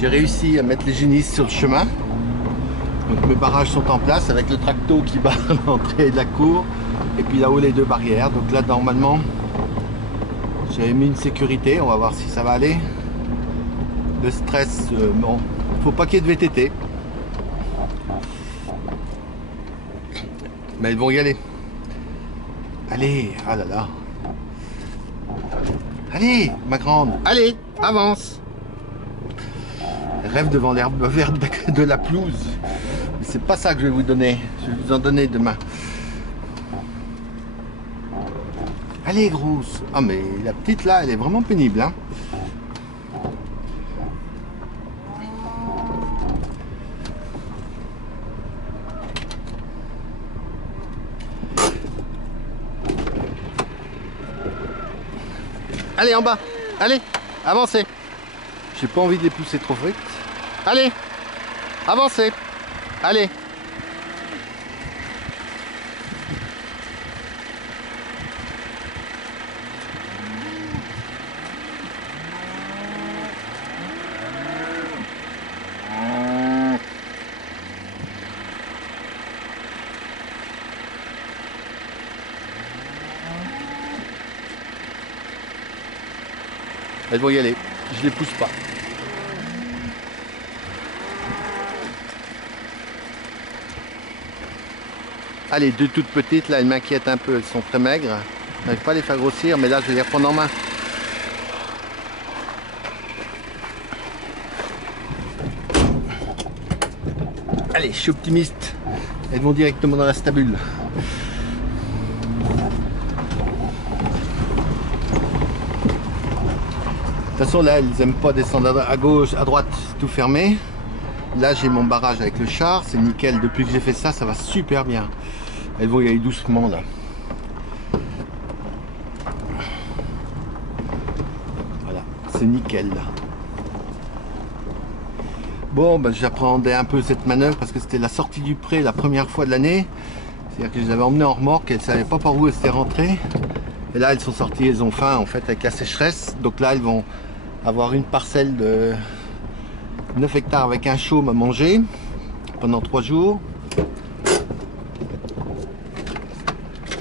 J'ai réussi à mettre les génisses sur le chemin. Donc mes barrages sont en place avec le tracto qui bat à l'entrée de la cour. Et puis là-haut les deux barrières. Donc là normalement j'ai mis une sécurité. On va voir si ça va aller. Le stress, bon, faut pas qu'il y ait de VTT. Mais ils vont y aller. Allez, ah là là. Allez, ma grande, allez, avance. Rêve devant l'herbe verte de la pelouse. C'est pas ça que je vais vous donner. Je vais vous en donner demain. Allez, grosse. Ah, mais la petite là, elle est vraiment pénible, hein. Allez, en bas. Allez, avancez. J'ai pas envie de les pousser trop vite. Allez, avancez. Allez. Elles vont y aller. Je les pousse pas. Allez, deux toutes petites, là, elles m'inquiètent un peu. Elles sont très maigres. Je n'arrive pas à les faire grossir, mais là, je vais les reprendre en main. Allez, je suis optimiste. Elles vont directement dans la stabule. De toute façon, là, elles n'aiment pas descendre à gauche, à droite, tout fermé. Là, j'ai mon barrage avec le char, c'est nickel. Depuis que j'ai fait ça, ça va super bien. Elles vont y aller doucement, là. Voilà, c'est nickel, là. Bon, ben, j'appréhendais un peu cette manœuvre parce que c'était la sortie du pré la première fois de l'année. C'est-à-dire que je les avais emmenées en remorque, elles ne savaient pas par où elles étaient rentrées. Et là, elles sont sorties, elles ont faim, en fait, avec la sécheresse. Donc là, elles vont avoir une parcelle de 9 hectares avec un chaume à manger pendant 3 jours.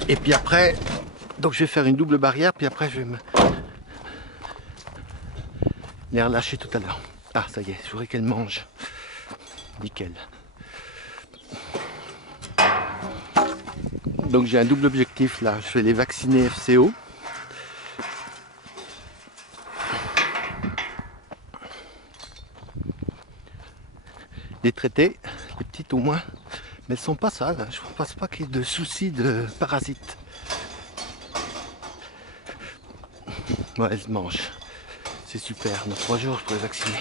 Et puis après, donc je vais faire une double barrière, puis après je vais les relâcher tout à l'heure. Ah, ça y est, je voudrais qu'elles mangent. Nickel. Donc j'ai un double objectif là, je vais les vacciner FCO. Les traiter, les petites au moins, mais elles sont pas sales, je ne pense pas qu'il y ait de soucis de parasites. Ouais, elles mangent, c'est super, dans 3 jours je pourrais vacciner.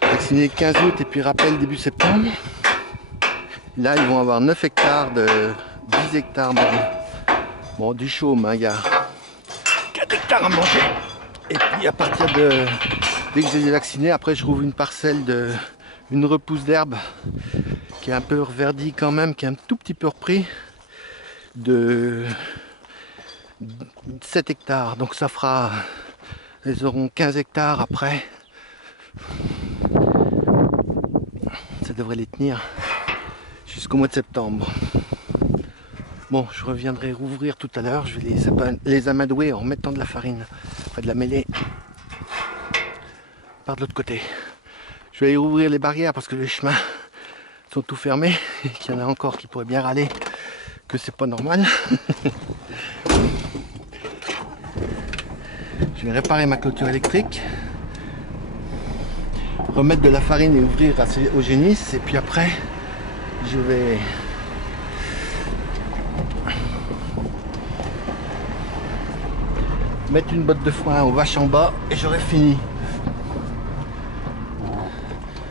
Vacciner le 15 août et puis rappel début septembre. Là ils vont avoir 9 hectares de 10 hectares. Bon, du chaume, hein, il y a 4 hectares à manger. Et puis à partir de... Dès que je les ai vaccinés, après je rouvre une parcelle de... Une repousse d'herbe qui est un peu reverdie quand même, qui est un tout petit peu repris. De 7 hectares. Donc ça fera... Elles auront 15 hectares après. Ça devrait les tenir jusqu'au mois de septembre. Bon, je reviendrai rouvrir tout à l'heure. Je vais les amadouer en mettant de la farine, enfin de la mêler par de l'autre côté. Je vais aller rouvrir les barrières parce que les chemins sont tout fermés et qu'il y en a encore qui pourraient bien râler que c'est pas normal. Je vais réparer ma clôture électrique, remettre de la farine et ouvrir au génisse, et puis après je vais mettre une botte de foin aux vaches en bas et j'aurai fini.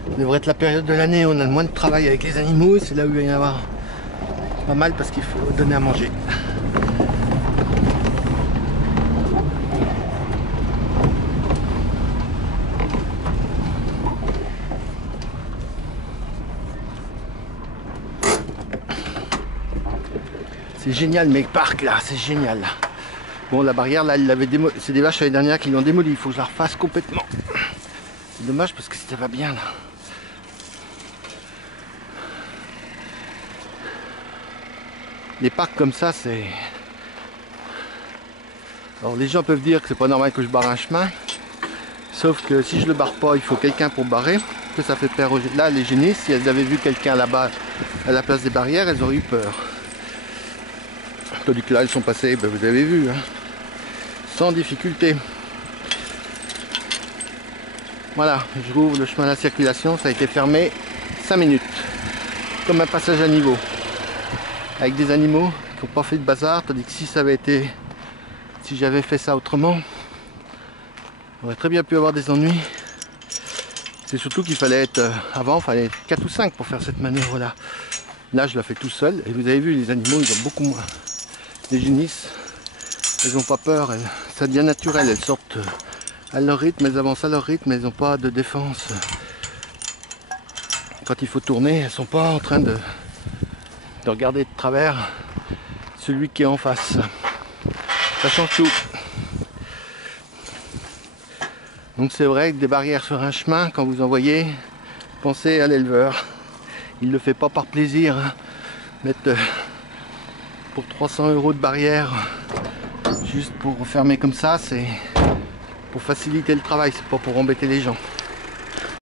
Ça devrait être la période de l'année où on a le moins de travail avec les animaux, c'est là où il va y en avoir pas mal parce qu'il faut donner à manger. C'est génial mes parcs là, c'est génial. Bon, la barrière là, c'est des vaches l'année dernière qui l'ont démolie. Il faut que je la refasse complètement. C'est dommage parce que ça va bien là. Les parcs comme ça, c'est... Alors les gens peuvent dire que c'est pas normal que je barre un chemin. Sauf que si je le barre pas, il faut quelqu'un pour barrer. Que ça fait peur aux... Là, les génisses, si elles avaient vu quelqu'un là-bas à la place des barrières, elles auraient eu peur. Tandis que là, elles sont passées, ben, vous avez vu, hein, sans difficulté. Voilà, je rouvre le chemin de la circulation. Ça a été fermé 5 minutes. Comme un passage à niveau. Avec des animaux qui n'ont pas fait de bazar. Tandis que si ça avait été... Si j'avais fait ça autrement, on aurait très bien pu avoir des ennuis. C'est surtout qu'il fallait être... Avant, il fallait être 4 ou 5 pour faire cette manœuvre-là. Là, je la fais tout seul. Et vous avez vu, les animaux, ils ont beaucoup moins. Les génisses, elles n'ont pas peur. Ça devient naturel. Elles sortent à leur rythme, elles avancent à leur rythme. Elles n'ont pas de défense. Quand il faut tourner, elles ne sont pas en train de regarder de travers celui qui est en face. Ça change tout. Donc c'est vrai que des barrières sur un chemin, quand vous en voyez, pensez à l'éleveur. Il ne le fait pas par plaisir. Hein. Mettre pour 300 € de barrière, juste pour fermer comme ça, c'est pour faciliter le travail, c'est pas pour embêter les gens.